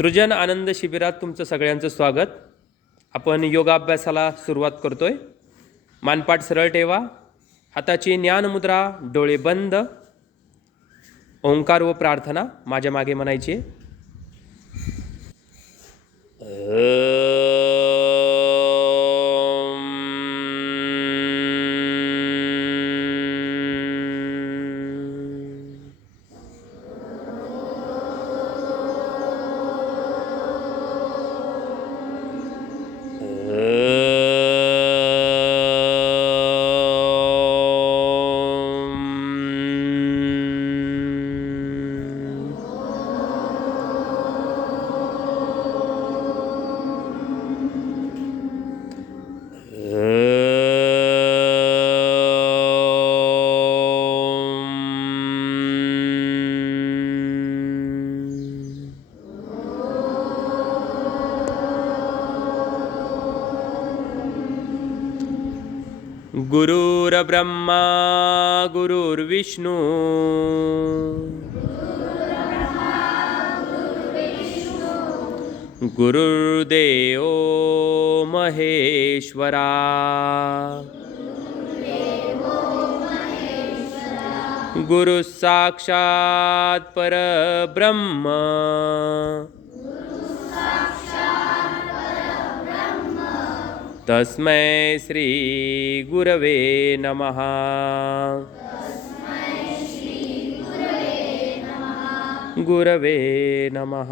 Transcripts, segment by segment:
सृजन आनंद शिबिरात तुमचं सगळ्यांचं स्वागत. आपण योगाभ्यासाला सुरुवात करतोय. मानपाट सरळ ठेवा, हाताची ज्ञानमुद्रा, डोळे बंद, ओंकार व प्रार्थना माझ्या मागे म्हणायची. गुरुर्ब्रह्मा गुरुर्विष्णू गुरुर्देव महेश्वरा. गुरु साक्षात परब्रह्म तस्मै श्री गुरवे नमः. गुरवे नमः.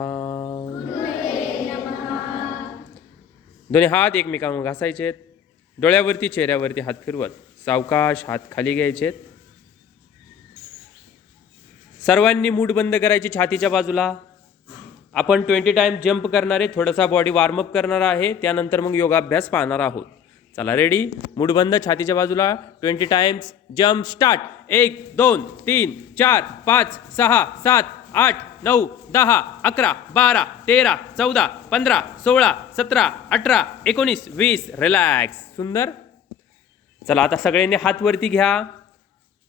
दोन्ही हात एकमेकांवर घासायचेत. डोळ्यावरती चेहऱ्यावरती हात फिरवत सावकाश हात खाली घ्यायचेत. सर्वांनी मूठ बंद करायची छातीच्या बाजूला. आपण 20 टाइम जंप करणार आहे. थोडासा बॉडी वॉर्मअप करणार आहे. त्यानंतर मग योगाभ्यास पाहणार आहोत. चला रेडी. मूठ बंद, छातीच्या बाजूला. 20 टाइम्स जंप स्टार्ट. 1 2 3 4 5 6 7 8 9 10 11 12 13 14 15 16 17 18 19 20. रिलॅक्स. सुंदर. चला आता सगळ्यांनी हात वरती घ्या.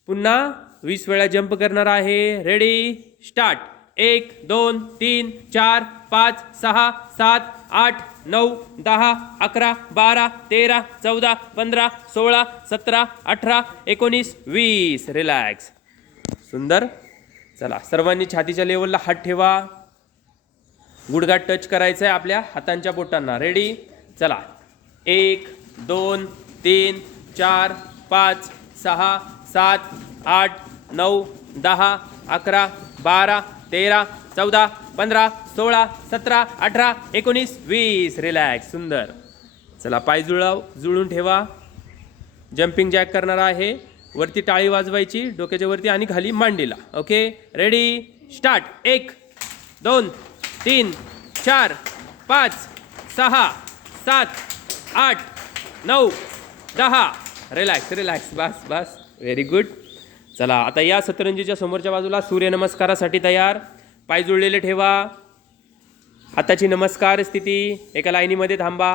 पुन्हा 20 वेळा जंप करणार आहे. Ready start. 1 2 3 4 5 6 7 8 9 10 11 12 13 14 15 16 17 18 19 20. रिलॅक्स. सुंदर. चला सर्वांनी छातीच्या लेवलला हात ठेवा. गुडघा टच करायचा आहे आपल्या हातांच्या बोटांना. रेडी. चला 1 2 3 4 5 6 7 8 9 10 11 12 13 14 15 16 17 18 19 20. रिलॅक्स. सुंदर. चला पाय जुळून ठेवा. जम्पिंग जॅक करणार आहे. वरती टाळी वाजवायची डोक्याच्या वरती आणि खाली मांडीला. Okay ready start. 1 2 3 4 5 6 7 8 9 10. Relax relax. बस बस. Very good. चला आता या सतरंजीच्या समोरच्या बाजूला सूर्यनमस्कारासाठी तयार. पाय जुळलेले ठेवा. हाताची नमस्कार स्थिती. एका लाईनीमध्ये थांबा.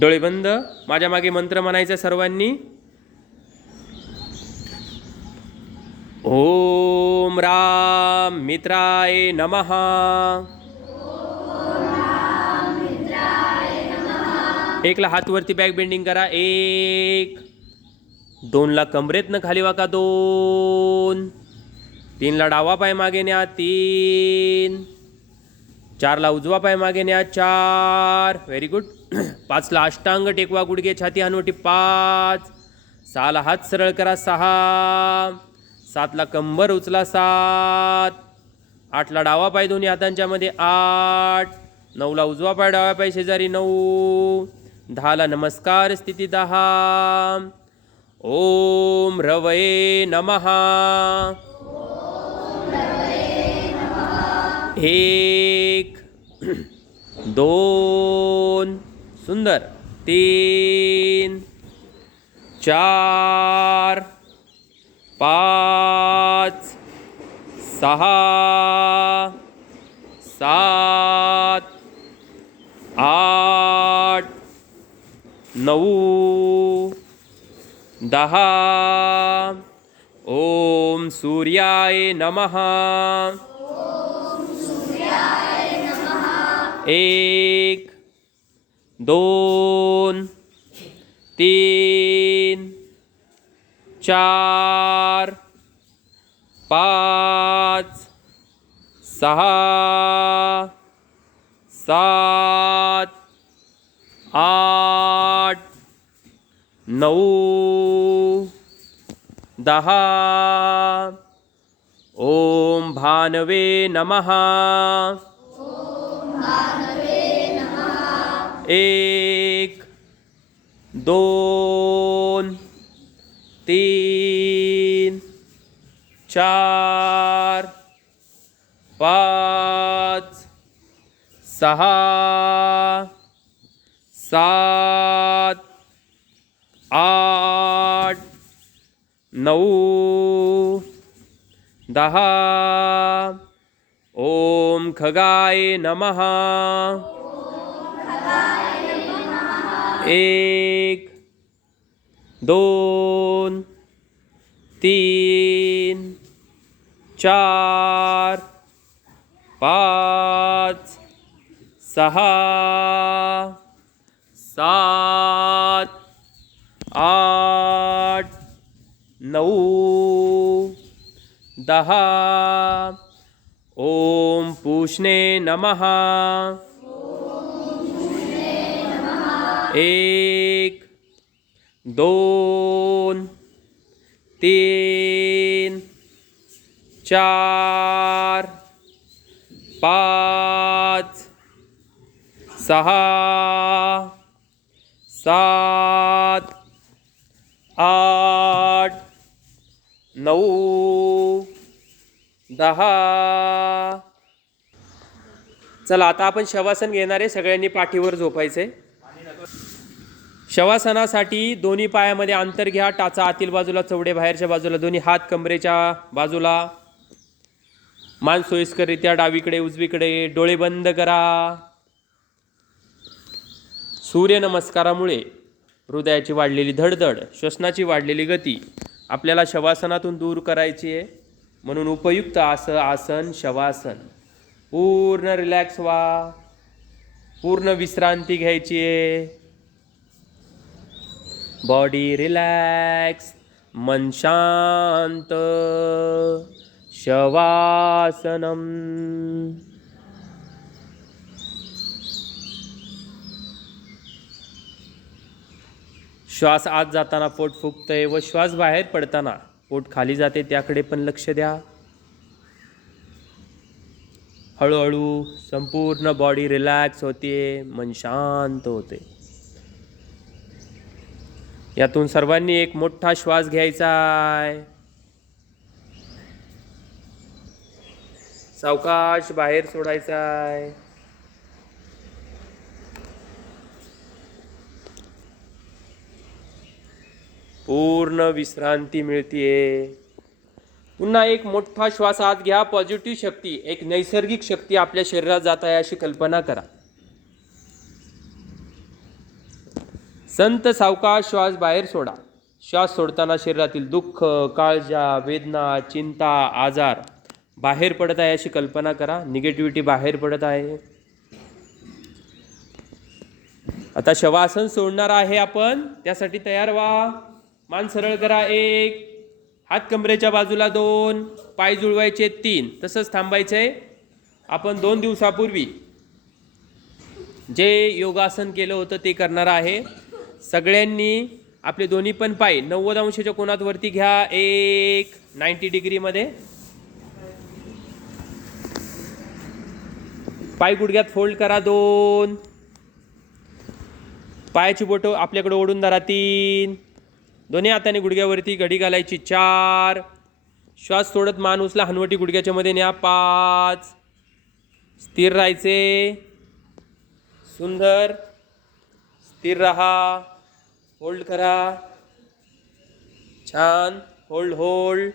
डोळे बंद. माझ्या मागे मंत्र म्हणायचा सर्वांनी. ओम राम मित्राय नमः. एकला हात वरती बॅक बेंडिंग करा. 1 2 ला कमरेतनं खाली वाका. 2 3 ला डावा पाय मागे न्या. 3 4 ला उजवा पाय मागे न्या. 4 व्हेरी गुड. 5 ला अष्टांग टेकवा. गुडघे छाती हनुवटी. 5 6 ला हात सरळ करा. 6 7 ला कंबर उचला. 7 8 ला डावा पाय दोन्ही हातांच्या मध्ये. 8 9 ला उजवा पाय डावा पाय शेजारी. 9 10 ला नमस्कार स्थिती. 10 ओम रवये नमः. 1 2 सुंदर. 3 4 5 6 7 8 9 10. ओम सूर्याय नमः. 1 2 3 4 5 6 7 8 9 10. ओम भानवे नमः. 1 2 3 4 5 6 7 8 9 10. ओम खगाय नमः. 1 2 3 4 5 6 7 8 9 10. ओम पूषणे नमः. 1 2 3 4 5 6 7 8 9 10. चला आता आपण शवासन घेणार आहे. सगळ्यांनी पाठीवर झोपायचे. शवासनासाठी दोन्ही पायामध्ये अंतर घ्या. टाचा आतील बाजूला, चवडे बाहेरच्या बाजूला, दोन्ही हात कमरेच्या बाजूला. मान सोयीस्कररित्या डावीकडे उजवीकडे. डोळे बंद करा. सूर्यनमस्कारामुळे हृदयाची वाढलेली धडधड, श्वसनाची वाढलेली गती आपल्याला शवासनातून दूर करायची आहे. म्हणून उपयुक्त असं आसन शवासन. पूर्ण रिलॅक्स व्हा. पूर्ण विश्रांती घ्यायची आहे. बॉडी रिलॅक्स, मन शांत. शवासनम. श्वास आत जाताना पोट फुगतंय व श्वास बाहेर पडताना पोट खाली जाते, त्याकडे पण लक्ष द्या. हळूहळू संपूर्ण बॉडी रिलॅक्स होते, मन शांत होते. यातून सर्वांनी एक मोठा श्वास घ्यायचा आहे. सावकाश बाहेर सोडायचा आहे. पूर्ण विश्रांती मिळतीये. पुन्हा एक मोठा श्वास आत घ्या. पॉझिटिव्ह शक्ती, एक नैसर्गिक शक्ती आपल्या शरीरात जात आहे अशी कल्पना करा. संत सावकाश श्वास बाहेर सोडा. श्वास सोडताना शरीरातील दुःख, काळजा, वेदना, चिंता, आजार बाहेर पडत आहे अशी कल्पना करा. निगेटिव्हिटी बाहेर पडत आहे. आता शवासन सोडणार आहे आपण, त्यासाठी तयार व्हा. मान सरळ करा. 1, हात कमरेच्या बाजूला 2, पाय जुळवायचे 3, तसंच थांबायचंय. आपण 2 दिवसापूर्वी जे योगासन केलं होतं ते करणार आहे. सगळ्यांनी आपले दोन्ही पण पाय 90 अंशाच्या कोनात वरती घ्या. 1 90 डिग्रीमध्ये. पाय गुडघ्यात फोल्ड करा. 2 पायाची बोटं आपल्याकडे ओढून धरा. 3 दोन्ही हाताने गुडघ्यावरती घडी घालायची. 4 श्वास सोडत मान उचला, हनवटी गुडघ्याच्या मध्ये न्या. 5 स्थिर राहायचे. सुंदर. स्थिर रहा. होल्ड करा. छान. Hold hold.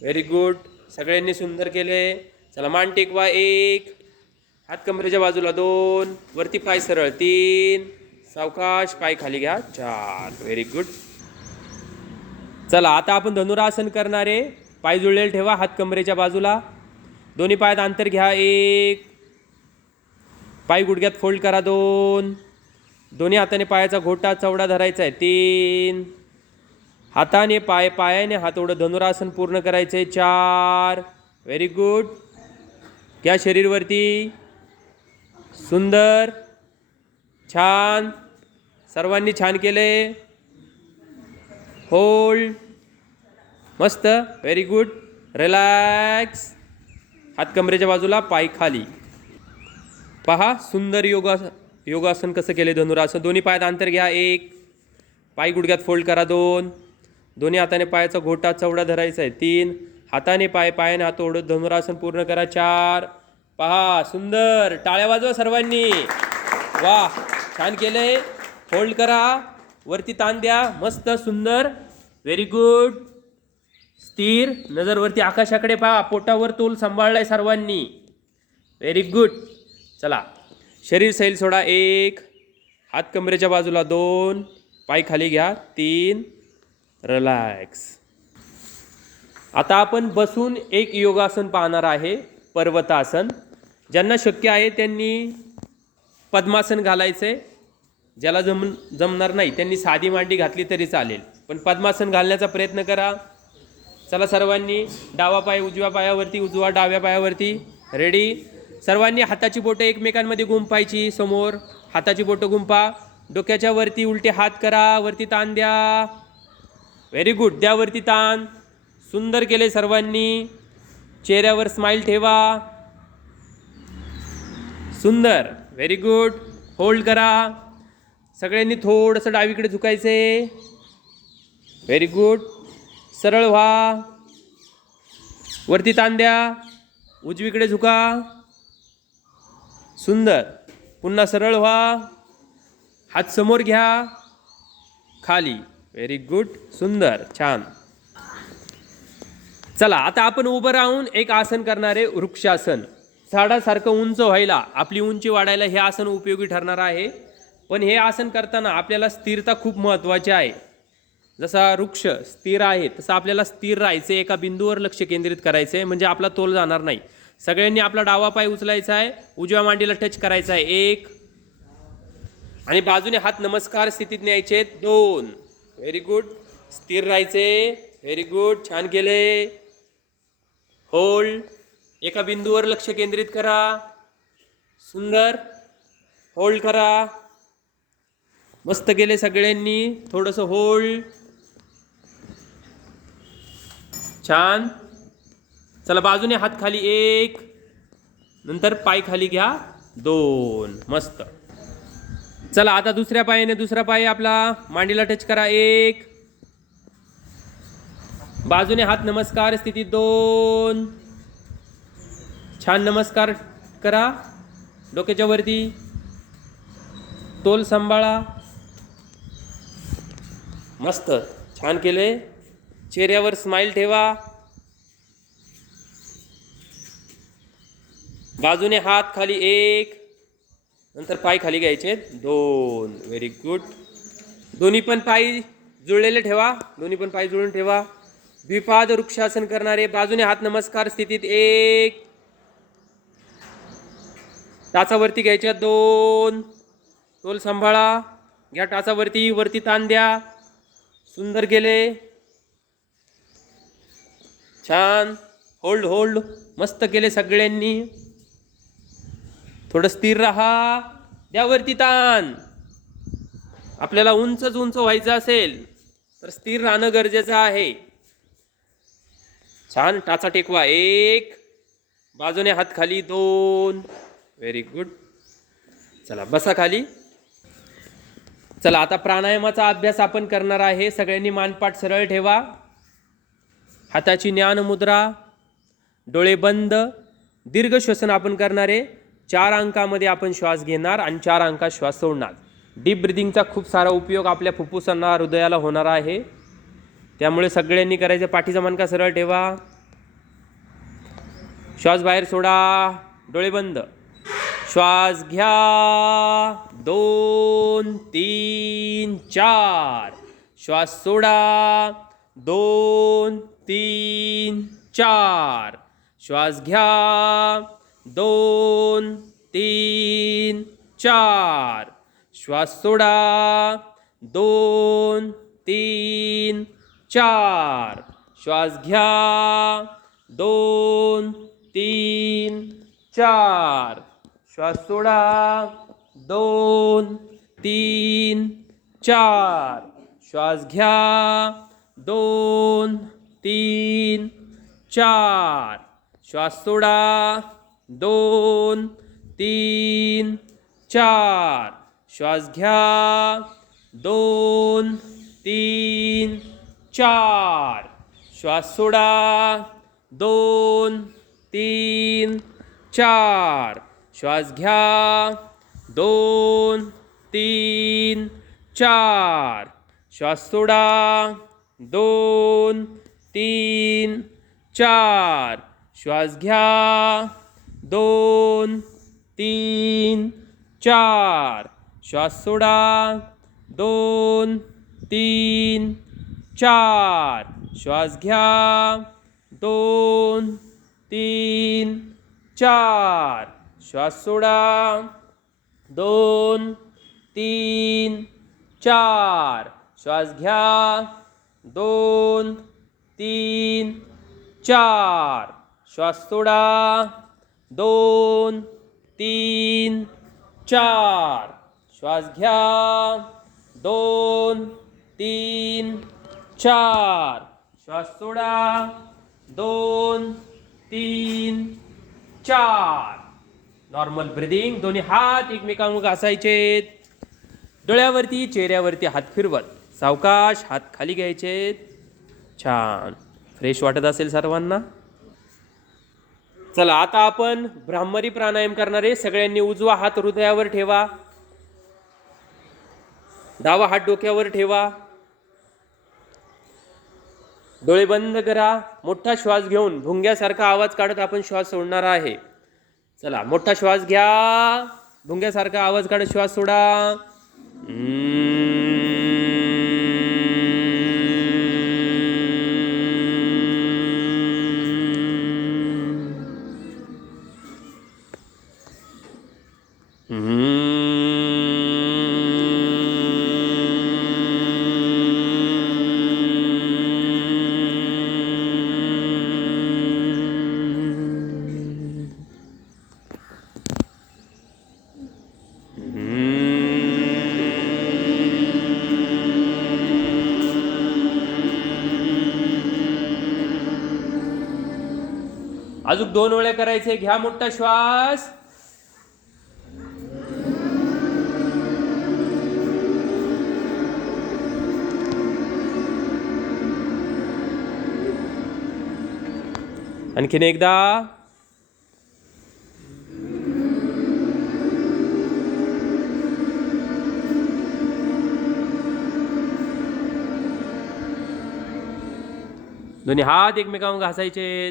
Very good. सगळ्यांनी सुंदर केले. चला मान टेकवा. 1 हात कमरेच्या बाजूला. 2 वरती पाय सरळ. 3 सावकाश पाय खाली घ्या. 4 व्हेरी गुड. चला आता आपण धनुरासन करणारे. पाय जुळलेले ठेवा. हात कमरेच्या बाजूला. दोन्ही पायात अंतर घ्या. 1 पाय गुडघ्यात फोल्ड करा 2. दोन्ही हाताने पायाचा घोटा चवडा धरायचा आहे 3. हाताने पायाने हातोडं धनुरासन पूर्ण करायचं आहे 4. Very good. घ्या शरीरवरती. सुंदर. छान. सर्वांनी छान केले. होल्ड. मस्त. Very good. रिलॅक्स. हात कमरेच्या बाजूला, पाय खाली. पहा सुंदर योगासन कसं केले धनुरासन. दोन्ही पायात अंतर घ्या 1. पाय गुडघ्यात फोल्ड करा 2. दोन्ही हाताने पायाचा घोटा चवडा धरायचा आहे 3. हाताने पायाने हात ओढत धनुरासन पूर्ण करा 4. पहा सुंदर. टाळ्या वाजवा सर्वांनी. वा छान केलंय. होल्ड करा. वरती ताण द्या. मस्त सुंदर. Very good. स्थिर. नजर वरती आकाशाकडे पहा. पोटावर तोल सांभाळलाय सर्वांनी. Very good. चला शरीर सैल सोडा 1. हात कमरेच्या बाजूला 2. पाय खाली घ्या 3. रिलॅक्स. आता आपण बसून एक योगासन पाहणार आहे, पर्वतासन. ज्यांना शक्य आहे त्यांनी पद्मासन घालायचे. ज्याला जमणार नाही त्यांनी साधी मांडी घातली तरी चालेल, पण पद्मासन घालण्याचा प्रयत्न करा. चला सर्वांनी डावा पाय उजव्या पायावरती, उजवा डाव्या पायावरती. रेडी. सर्वांनी हाताची बोटं एकमेकांमध्ये गुंफायची. समोर हाताची बोटं गुंफा. डोक्याच्या वरती उलटे हात करा. वरती ताण द्या. Very good. द्या वरती ताण. सुंदर केले सर्वांनी. चेहऱ्यावर स्माइल ठेवा. सुंदर. Very good. होल्ड करा. सगळ्यांनी थोडंसं डावीकडे झुकायचे. Very good. सरळ व्हा. वरती ताण द्या. उजवीकडे झुका. सुंदर. पुन्हा सरळ व्हा. हात समोर घ्या. खाली. Very good. सुंदर. छान. चला आता आपण उभं राहून एक आसन करणार आहे, वृक्षासन. झाडासारखं उंच व्हायला, आपली उंची वाढायला हे आसन उपयोगी ठरणार आहे. पण हे आसन करताना आपल्याला स्थिरता खूप महत्त्वाची आहे. जसा वृक्ष स्थिर आहे तसं आपल्याला स्थिर राहायचं, एका बिंदूवर लक्ष केंद्रित करायचं आहे, म्हणजे आपला तोल जाणार नाही. सगळ्यांनी आपला डावा पाय उचलायचा आहे, उजव्या मांडीला टच करायचा आहे 1. आणि बाजूने हात नमस्कार स्थितीत न्यायचे 2. Very good. स्थिर राहायचे. Very good. छान केले. होल्ड. एका बिंदूवर लक्ष केंद्रित करा. सुंदर. होल्ड करा. मस्त केले सगळ्यांनी. थोडंसं होल्ड. छान. चला बाजूने हात खाली 1. नंतर पाय खाली घ्या 2. मस्त. चला आता दुसऱ्या पायाने दुसरा पाय आपला मांडीला टच करा 1. बाजूने हात नमस्कार स्थितीत 2. छान. नमस्कार करा. डोक्याच्या वरती. तोल सांभाळा. मस्त. छान केले. चेहऱ्यावर स्माइल ठेवा. बाजूने हात खाली 1. नंतर पाय खाली घ्यायचे 2. Very good. दोन्ही पण पाय जुळलेले ठेवा. दोन्ही पण पाय जुळून ठेवा. द्विपाद वृक्षासन करणारे. बाजूने हात नमस्कार स्थितीत 1. टाचावरती घ्यायच्या 2. तोल सांभाळा. घ्या टाचावरती. वरती ताण द्या. सुंदर केले. छान. Hold hold. मस्त केले सगळ्यांनी. थोडं स्थिर राहा. द्या वरती ताण. आपल्याला उंचच उंच व्हायचं असेल तर स्थिर राहणं गरजेचं आहे. छान. टाचा टेकवा 1. बाजूने हात खाली 2. Very good. चला बसा खाली. चला आता प्राणायामाचा अभ्यास आपण करणार आहे. सगळ्यांनी मानपाठ सरळ ठेवा. हाताची ज्ञान मुद्रा. डोळे बंद. दीर्घ श्वसन आपण करणार आहे. 4 अंकामध्ये आपण श्वास घेणार आणि 4 अंकात श्वास सोडणार. डीप ब्रिदिंगचा खूप सारा उपयोग आपल्या फुफ्फुसांना, हृदयाला होणार आहे. त्यामुळे सगळ्यांनी करायचं. पाठीचा मणका सरळ ठेवा. श्वास बाहेर सोडा. डोळे बंद. श्वास घ्या. 2 3 4. श्वास सोडा. 2 3 4. श्वास घ्या. 2 3 4 श्वास सोडा 2 3 4 श्वास घ्या 2 3 4 श्वास सोडा 2 3 4 श्वास घ्या 2 3 4 श्वास सोडा 2 3 4 श्वास घ्या 2 3 4 श्वास सोडा 2 3 4 श्वास घ्या 2 3 4 श्वास सोडा 2 3 4 श्वास घ्या 2 3 4 श्वास सोडा 2 3 4 श्वास घ्या 2 3 4 श्वास सोडा 2 3 4 श्वास घ्या 2 3 4 श्वास सोडा 2 3 4 श्वास घ्या 2 3 4 श्वास सोडा 2 3 4 नॉर्मल ब्रीदिंग. दोन्ही हात एकमेकांवर घासायचे. डोळ्यावरती चेहऱ्यावरती हात फिरवत सावकाश हात खाली घ्यायचे. छान फ्रेश वाटत असेल सर्वांना. चला आता आपण ब्राह्मरी प्राणायाम करणार आहे. सगळ्यांनी उजवा हात हृदयावर ठेवा, डावा हात डोक्यावर ठेवा, डोळे बंद करा. मोठा श्वास घेऊन भुंग्यासारखा आवाज काढत आपण श्वास सोडणार आहे. चला मोठा श्वास घ्या, भुंग्यासारखा आवाज काढत श्वास सोडा. अजून 2 वेळा करायचे. घ्या मोठा श्वास, आणखीन एकदा. दोन्ही हात एकमेकांवर घासायचे.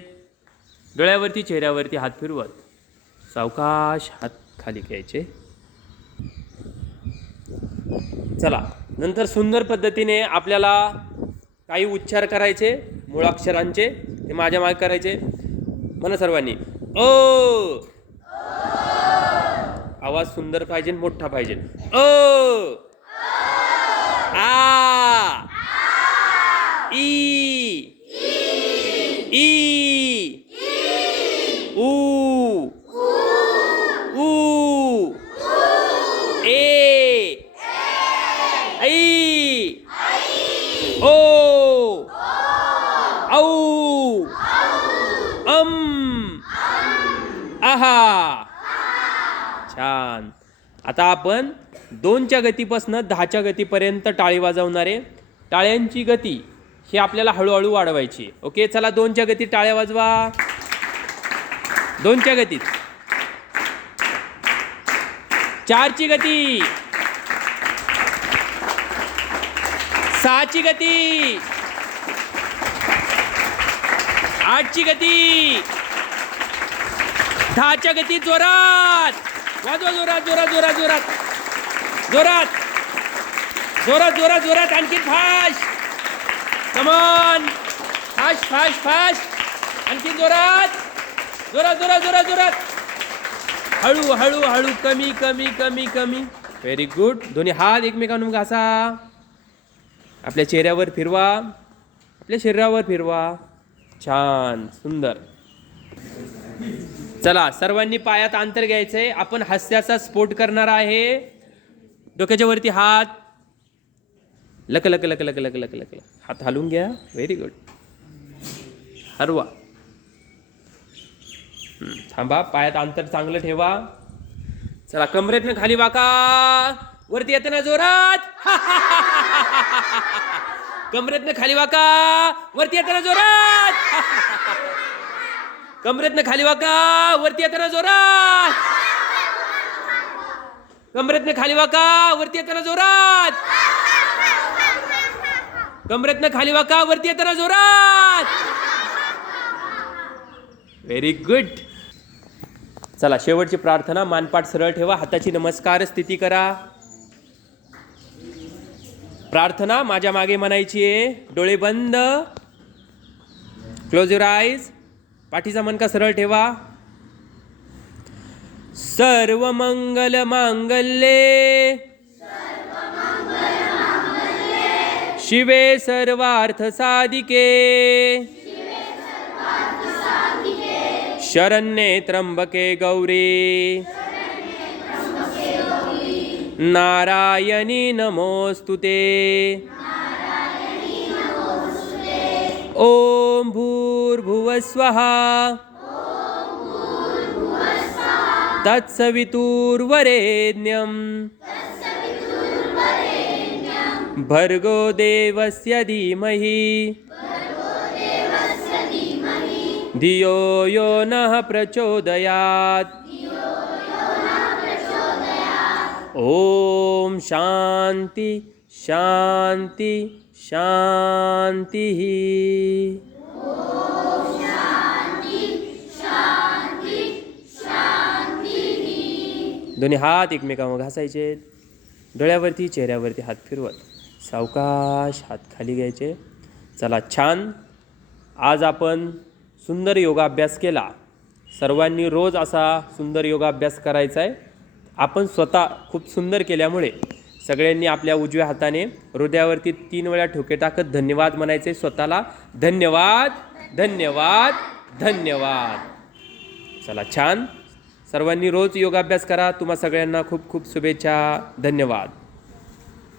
डोळ्यावरती चेहऱ्यावरती हात फिरवत सावकाश हात खाली घ्यायचे. चला नंतर सुंदर पद्धतीने आपल्याला काही उच्चार करायचे मुळाक्षरांचे. ते माझ्या मागे करायचे. म्हणा सर्वांनी अ. आवाज सुंदर पाहिजे, मोठा पाहिजे. अ आ ई ई ऊ ऊ ए ऐ ओ औ आहा. छान. आता आपण 2च्या गतीपासून 10च्या गतीपर्यंत टाळी वाजवणारे. टाळ्यांची गती ही आपल्याला हळूहळू वाढवायची. ओके चला 2च्या गतीत टाळ्या वाजवा. 2च्या गतीत. 4ची गती. 6ची गती. 8ची गती. 10च्या गती. जोरात वाजवा. जोरात जोरात जोरात जोरात जोरात जोरात जोरात जोरात. आणखी fast. Come on fast fast fast. आणखी जोरात जोरात जोरात जोरात जोरात. हळू हळू हळू, कमी कमी कमी कमी. Very good. दोन्ही हात एकमेकांना घासा. आपल्या चेहऱ्यावर फिरवा, आपल्या शरीरावर फिरवा. छान, सुंदर. चला, सर्वांनी पायात अंतर घ्यायचंय. आपण हास्याचा स्फोट करणार आहे. डोक्याच्या वरती हात. लक लक लक लक लक लक लक. हात हलवून घ्या. Very good. हरवा. थांबा, पायात अंतर चांगलं ठेवा. चला, कमरेतनं खाली वाका. वरती येताना जोरात. कमरेतनं खाली वाका. वरती येताना जोरात. कमरेतनं खाली वाका. वरती येताना जोरात. कमरेतनं खाली वाका. वरती येताना जोरात. कमरेतनं खाली वाका. वरती येताना जोरात. Very good. चला, शेवटची प्रार्थना. मानपाठ सरळ ठेवा. हाताची नमस्कार स्थिती करा. प्रार्थना माझ्या मागे म्हणायची आहे. डोळे बंद. Close your eyes. पाठीचा मणका सरळ ठेवा. सर्व मंगल मांगल्ये शिवे सर्वार्थ साधिके शरण्ये त्र्यंबके गौरी नारायणी नमोस्तुते. ओम भूर्भुवस्वः तत्सवितुर्वरेण्यं भर्गो देवस्य धीमहि धियो यो नः प्रचोदयात्. ओम शांति शांति शांति. दोन्ही हात एकमेकांवर घासायचे. डोळ्यावरती चेहऱ्यावरती हात फिरवत सावकाश हात खाली घ्यायचे. चला, छान. आज आपण सुंदर योगाभ्यास केला. सर्वांनी रोज असा सुंदर योगाभ्यास करायचा आहे. आपण स्वतः खूप सुंदर केल्यामुळे सगळ्यांनी आपल्या उजव्या हाताने हृदयावरती 3 वेळा ठोके टाकत धन्यवाद म्हणायचे स्वतःला. धन्यवाद, धन्यवाद, धन्यवाद. चला, छान. सर्वांनी रोज योगाभ्यास करा. तुम्हा सगळ्यांना खूप खूप शुभेच्छा. धन्यवाद.